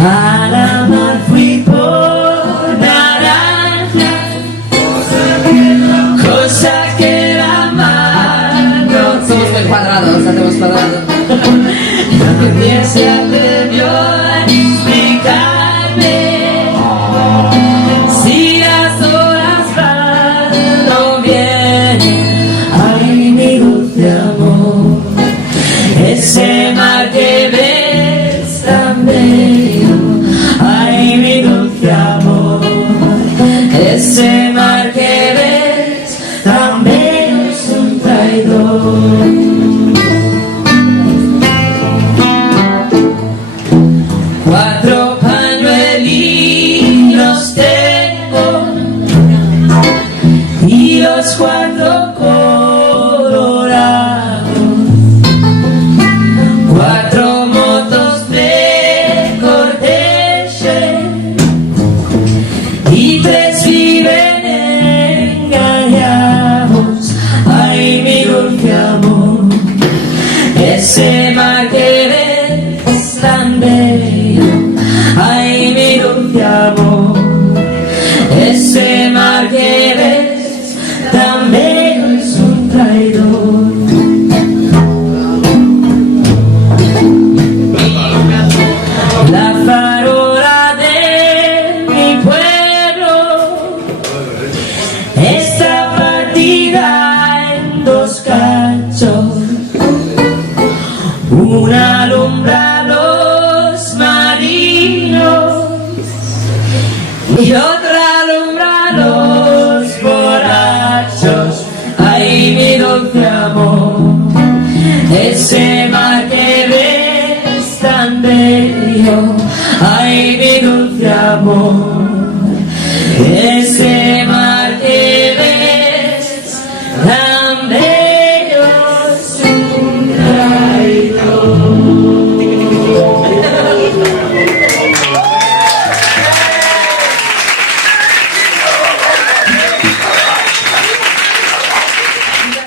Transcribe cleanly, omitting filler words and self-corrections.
A la mar fui por naranjas, cosa que la mar no Somos cuadrados, hacemos cuadrados. nadie se atrevió a explicarme si las horas van o vienen. Ay, mi dulce amor, ese mar que ves tan bello. Ay, mi dulce amor, ese mar que ves tan bello es un traidor. Cuatro pañuelitos tengo y los cuatro colorados. Cuatro motos de corteje y tres viven engañados. Ay, mi dulce amor, ese mar que ves tan bello. Ay, mi dulce amor, ese mar que ves tan bello es un traidor. La farola de mi pueblo está partida en dos cachos. Una alumbra a los marinos y otra alumbra a los borrachos. Ay, mi dulce amor, ese mar que ves tan bello. Ay, mi dulce amor, ese